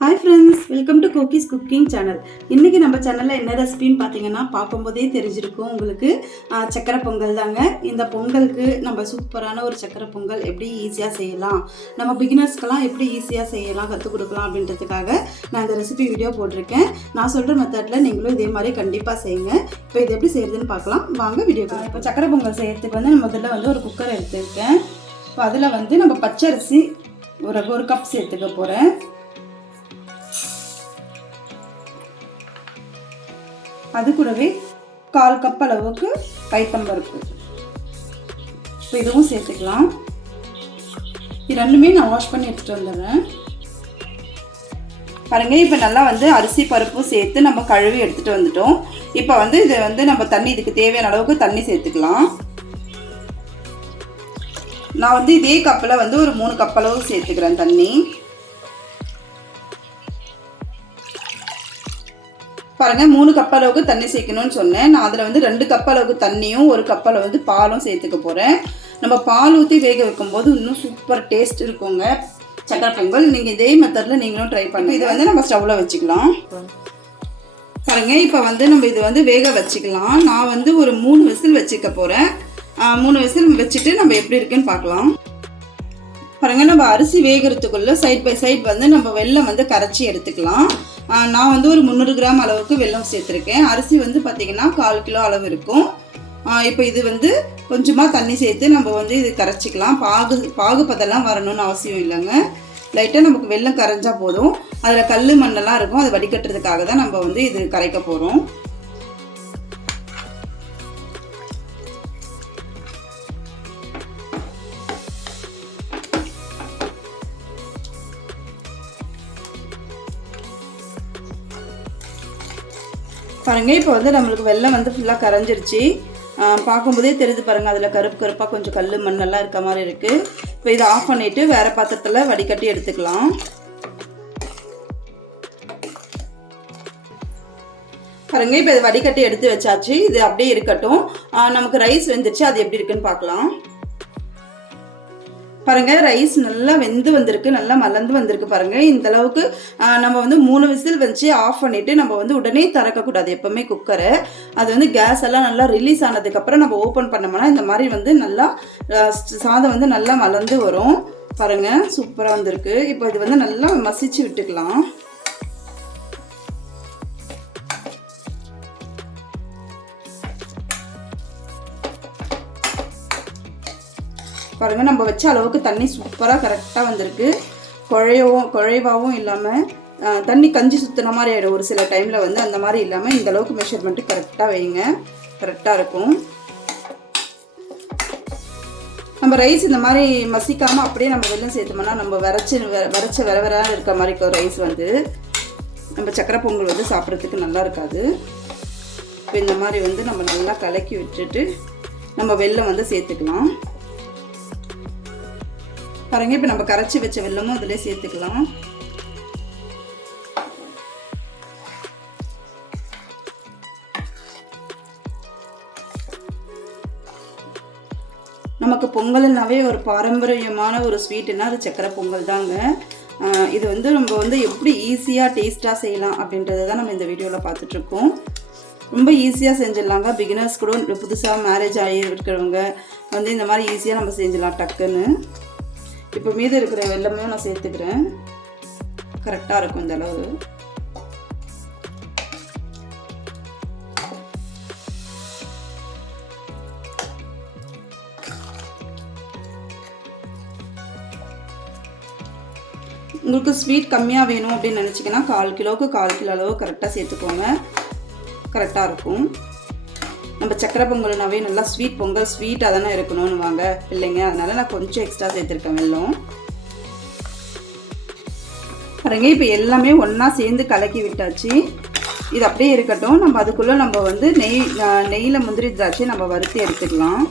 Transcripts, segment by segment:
Hi friends, welcome to Kokis Cooking Channel. இன்னைக்கு நம்ம சேனல்ல என்ன ரெசிபின்னு பாத்தீங்கன்னா பாக்கும்போதே தெரிஞ்சிருக்கும் உங்களுக்கு சக்கரை பொங்கல் தாங்க. இந்த பொங்கலுக்கு நம்ம சூப்பரான ஒரு சக்கரை பொங்கல் எப்படி ஈஸியா செய்யலாம், நம்ம பிகினர்ஸ்க்கெல்லாம் எப்படி ஈஸியா செய்யலாம் கற்றுக் கொடுக்கலாம் அப்படின்றதுக்காக நான் இந்த ரெசிபி வீடியோ போட்டிருக்கேன். நான் சொல்ற மெத்தட்ல நீங்களும் இதே மாதிரி கண்டிப்பா செய்யுங்க. இப்போ இது எப்படி செய்யறதுன்னு பார்க்கலாம் வாங்க வீடியோக்கு. இப்போ சக்கரை பொங்கல் செய்யறதுக்கு வந்து முதல்ல வந்து ஒரு குக்கர் எடுத்துருக்கேன். இப்போ அதில் வந்து நம்ம பச்சரிசி ஒரு கப் சேர்த்துக்க போகிறேன். அது கூடவே 1/4 கப் அளவுக்கு பைத்தம்பருப்பு, இப்போ இதுவும் சேர்த்துக்கலாம். இது ரெண்டுமே நான் வாஷ் பண்ணி எடுத்துகிட்டு வந்துடுறேன். பாருங்க, இப்போ நல்லா வந்து அரிசி பருப்பும் சேர்த்து நம்ம கழுவி எடுத்துகிட்டு வந்துட்டோம். இப்போ வந்து இது வந்து நம்ம தண்ணி, இதுக்கு தேவையான அளவுக்கு தண்ணி சேர்த்துக்கலாம். நான் வந்து இதே கப்பில் வந்து ஒரு 3 கப் அளவு சேர்த்துக்கிறேன் தண்ணி. பாருங்கள், 3 கப் அளவுக்கு தண்ணி சேர்க்கணும்னு சொன்னேன். நான் அதில் வந்து 2 கப் அளவுக்கு தண்ணியும் 1 கப் அளவு வந்து பாலும் சேர்த்துக்க போகிறேன். நம்ம பால் ஊற்றி வேக வைக்கும்போது இன்னும் சூப்பர் டேஸ்ட் இருக்குங்க சக்கரை பொங்கல். நீங்கள் இதே மெத்தடில் நீங்களும் ட்ரை பண்ணுங்கள். இது வந்து நம்ம ஸ்டவ்வில் வச்சுக்கலாம். பாருங்கள், இப்போ வந்து நம்ம இது வந்து வேக வச்சுக்கலாம். நான் வந்து ஒரு 3 விசில் வச்சுக்க போகிறேன். 3 விசில் வச்சுட்டு நம்ம எப்படி இருக்குன்னு பார்க்கலாம். பாருங்கள், நம்ம அரிசி வேகிறதுக்குள்ளே சைட் பை சைட் வந்து நம்ம வெல்லம் வந்து கரைச்சி எடுத்துக்கலாம். நான் வந்து ஒரு 300 கிராம் அளவுக்கு வெல்லம் சேர்த்துருக்கேன். அரிசி வந்து பார்த்திங்கன்னா 1/4 கிலோ அளவு இருக்கும். இப்போ இது வந்து கொஞ்சமாக தண்ணி சேர்த்து நம்ம வந்து இது கரைச்சிக்கலாம். பாகுபதெல்லாம் வரணும்னு அவசியம் இல்லைங்க. லைட்டாக நமக்கு வெல்லம் கரைஞ்சால் போதும். அதில் கல் மண்ணெல்லாம் இருக்கும், அதை வடிகட்டுறதுக்காக தான் நம்ம வந்து இது கரைக்க போகிறோம். பாருங்கள், இப்போ வந்து நம்மளுக்கு வெல்லம் வந்து ஃபுல்லாக கரைஞ்சிருச்சு. பார்க்கும்போதே தெரியுது பாருங்கள், அதில் கருப்பு கருப்பாக கொஞ்சம் கல் மண்ணெல்லாம் இருக்க மாதிரி இருக்குது. இப்போ இதை ஆஃப் பண்ணிவிட்டு வேறு பாத்திரத்தில் வடிகட்டி எடுத்துக்கலாம். பாருங்கள், இப்போ இதை வடிகட்டி எடுத்து வச்சாச்சு. இது அப்படியே இருக்கட்டும். நமக்கு ரைஸ் வெந்துருச்சு, அது எப்படி இருக்குன்னு பார்க்கலாம். பாருங்கள், ரைஸ் நல்லா வெந்து வந்திருக்கு, நல்லா மலர்ந்து வந்திருக்கு. பாருங்கள், இந்த அளவுக்கு நம்ம வந்து 3 விசில் வச்சு ஆஃப் பண்ணிவிட்டு நம்ம வந்து உடனே திறக்கக்கூடாது எப்போவுமே குக்கரை. அது வந்து கேஸ் எல்லாம் நல்லா ரிலீஸ் ஆனதுக்கப்புறம் நம்ம ஓப்பன் பண்ணோம்னா இந்த மாதிரி வந்து நல்லா சாதம் வந்து நல்லா மலர்ந்து வரும். பாருங்கள், சூப்பராக வந்திருக்கு. இப்போ இது வந்து நல்லா மசிச்சு விட்டுக்கலாம். பாருங்கள், நம்ம வச்ச அளவுக்கு தண்ணி சூப்பராக கரெக்டாக வந்திருக்கு. குழைவாகவும் இல்லாமல் தண்ணி கஞ்சி சுற்றின மாதிரி ஆகிடும் ஒரு சில டைமில் வந்து. அந்த மாதிரி இல்லாமல் இந்த அளவுக்கு மெஷர்மெண்ட்டு கரெக்டாக வைங்க, கரெக்டாக இருக்கும். நம்ம ரைஸ் இந்த மாதிரி மசிக்காமல் அப்படியே நம்ம வெல்லம் சேர்த்தோம்னா நம்ம வரைச்ச வர இருக்க மாதிரி இருக்கும் ரைஸ் வந்து. நம்ம சக்கரை பொங்கல் வந்து சாப்பிட்றதுக்கு நல்லா இருக்காது. இப்போ இந்த மாதிரி வந்து நம்ம நல்லா கலக்கி விட்டுட்டு நம்ம வெல்லம் வந்து சேர்த்துக்கலாம். பாருங்க, இப்போ நம்ம கரைச்சி வச்ச வெல்லமும் அதிலே சேர்த்துக்கலாம். நமக்கு பொங்கல்னாவே ஒரு பாரம்பரியமான ஒரு ஸ்வீட்டுன்னா அது சக்கரை பொங்கல் தாங்க. இது வந்து நம்ம வந்து எப்படி ஈஸியாக டேஸ்ட்டாக செய்யலாம் அப்படின்றத தான் நம்ம இந்த வீடியோவில் பார்த்துட்ருக்கோம். ரொம்ப ஈஸியாக செஞ்சிடலாங்க. பிகினர்ஸ் கூட புதுசாக மேரேஜ் ஆகி இருக்கிறவங்க வந்து இந்த மாதிரி ஈஸியாக நம்ம செஞ்சிடலாம் டக்குன்னு. இப்போ மீது இருக்கிற வெல்லமையும் நான் சேர்த்துக்கிறேன். கரெக்டாக இருக்கும் இந்த அளவு. உங்களுக்கு ஸ்வீட் கம்மியாக வேணும் அப்படின்னு நினச்சிங்கன்னா 1/4 கிலோவுக்கு 1/4 கிலோ அளவு கரெக்டாக சேர்த்துக்கோங்க, கரெக்டாக இருக்கும். நம்ம சக்கரை பொங்கல்னாவே நல்லா ஸ்வீட் பொங்கல் ஸ்வீட்டாக தானே இருக்கணும்னு வாங்க இல்லைங்க. அதனால் நான் கொஞ்சம் எக்ஸ்ட்ரா சேர்த்துருக்கேன் வெல்லம். பாருங்க, இப்போ எல்லாமே ஒன்றா சேர்ந்து கலக்கி விட்டாச்சு. இது அப்படியே இருக்கட்டும். நம்ம அதுக்குள்ளே நம்ம வந்து நெய்யில் முந்திரி திராட்சை நம்ம வறுத்து எடுத்துக்கலாம்.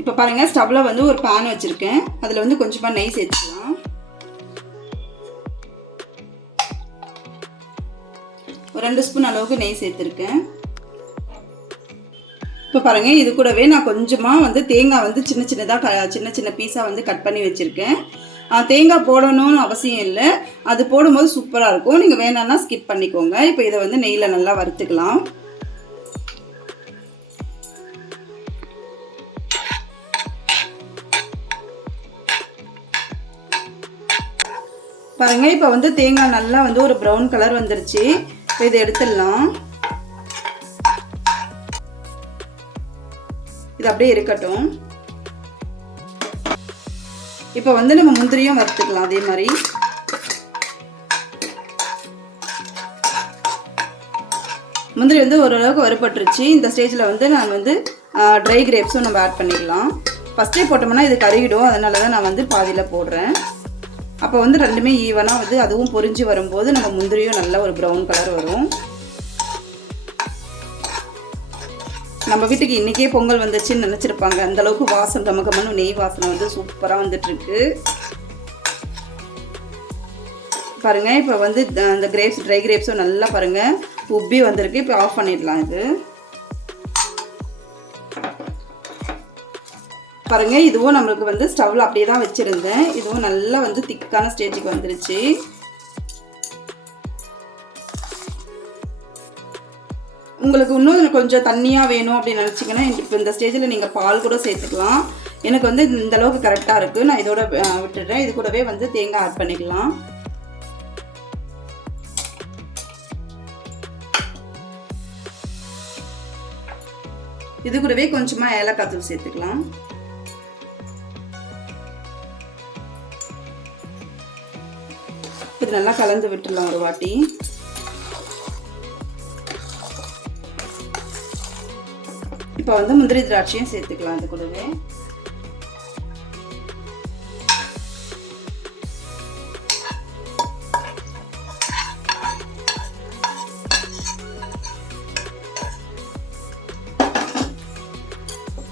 இப்போ பாருங்கள், ஸ்டவ்வில் வந்து ஒரு பேன் வச்சுருக்கேன். அதில் வந்து கொஞ்சமாக நெய் சேர்த்துக்கலாம். ஒரு 2 ஸ்பூன் அளவுக்கு நெய் சேர்த்துருக்கேன். இப்போ பாருங்கள், இது கூடவே நான் கொஞ்சமாக வந்து தேங்காய் வந்து சின்ன சின்ன பீஸாக வந்து கட் பண்ணி வச்சுருக்கேன். தேங்காய் போடணும்னு அவசியம் இல்லை, அது போடும்போது சூப்பராக இருக்கும். நீங்கள் வேணான்னா ஸ்கிப் பண்ணிக்கோங்க. இப்போ இதை வந்து நெய்யில் நல்லா வறுத்துக்கலாம். பாருங்கள், இப்போ வந்து தேங்காய் நல்லா வந்து ஒரு ப்ரௌன் கலர் வந்துருச்சு. இப்போ இதை எடுத்துடலாம். இது அப்படியே இருக்கட்டும். இப்போ வந்து நம்ம முந்திரியும் வறுத்துக்கலாம். அதே மாதிரி முந்திரி வந்து ஓரளவுக்கு வறுபட்டுருச்சு. இந்த ஸ்டேஜில் வந்து நான் வந்து ட்ரை கிரேப்ஸும் நம்ம ஆட் பண்ணிக்கலாம். ஃபஸ்ட்டே போட்டோம்னா இது கருகிடும், அதனால தான் நான் வந்து பாதியில் போடுறேன். அப்போ வந்து ரெண்டுமே ஈவனாக வந்து அதுவும் பொரிஞ்சு வரும்போது நம்ம முந்திரியும் நல்ல ஒரு ப்ரௌன் கலர் வரும். நம்ம வீட்டுக்கு இன்றைக்கே பொங்கல் வந்துச்சுன்னு நினச்சிருப்பாங்க. அந்தளவுக்கு வாசம் கமகமன்னு நெய் வாசனை வந்து சூப்பராக வந்துட்டுருக்கு. பாருங்கள், இப்போ வந்து அந்த கிரேப்ஸ் ட்ரை கிரேப்ஸும் நல்லா பாருங்கள் உப்பி வந்திருக்கு. இப்போ ஆஃப் பண்ணிடலாம். இது பாருங்கள், இதுவும் நம்மளுக்கு வந்து ஸ்டவ்வில் அப்படியே தான் வச்சுருந்தேன். இதுவும் நல்லா வந்து திக்கான ஸ்டேஜுக்கு வந்துருச்சு. உங்களுக்கு இன்னும் கொஞ்சம் தண்ணியாக வேணும் அப்படின்னு நினச்சிங்கன்னா இப்போ இந்த ஸ்டேஜில் நீங்கள் பால் கூட சேர்த்துக்கலாம். எனக்கு வந்து இந்த அளவுக்கு கரெக்டாக இருக்குது. நான் இதோட விட்டுடுறேன். இது கூடவே வந்து தேங்காய் ஆட் பண்ணிக்கலாம். இது கூடவே கொஞ்சமாக ஏலக்காய் தூள் சேர்த்துக்கலாம். இது நல்லா கலந்து விட்டுடலாம் ஒரு வாட்டி. இப்போ வந்து முந்திரி திராட்சையும் சேர்த்துக்கலாம். அது கூடவே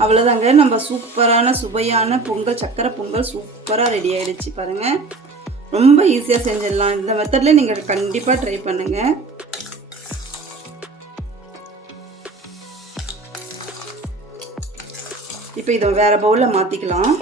அவ்வளோதாங்க, நம்ம சூப்பரான சுவையான பொங்கல், சக்கரை பொங்கல் சூப்பராக ரெடி ஆகிடுச்சு. பாருங்கள், ரொம்ப ஈஸியாக செஞ்சிடலாம். இந்த மெத்தடில் நீங்கள் கண்டிப்பாக ட்ரை பண்ணுங்கள். இப்போ இதை வேறு பவுலில் மாற்றிக்கலாம்.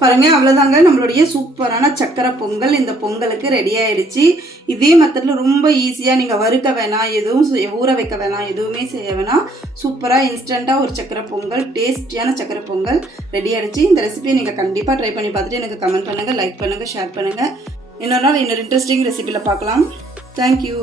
பாருங்கள், அவ்வளோதாங்க, நம்மளுடைய சூப்பரான சக்கரை பொங்கல் இந்த பொங்கலுக்கு ரெடி ஆகிடுச்சு. இதே மெத்தடில் ரொம்ப ஈஸியாக நீங்கள் வறுக்க வேணாம், எதுவும் ஊற வைக்க வேணாம், எதுவுமே செய்ய வேணாம், சூப்பராக இன்ஸ்டண்ட்டாக ஒரு சக்கரை பொங்கல், டேஸ்டியான சக்கரை பொங்கல் ரெடி ஆகிடுச்சு. இந்த ரெசிபியை நீங்கள் கண்டிப்பாக ட்ரை பண்ணி பார்த்துட்டு எனக்கு கமெண்ட் பண்ணுங்கள், லைக் பண்ணுங்கள், ஷேர் பண்ணுங்கள். இன்னொரு நாள் இன்னொரு இன்ட்ரெஸ்டிங் ரெசிபியில் பார்க்கலாம். தேங்க்யூ.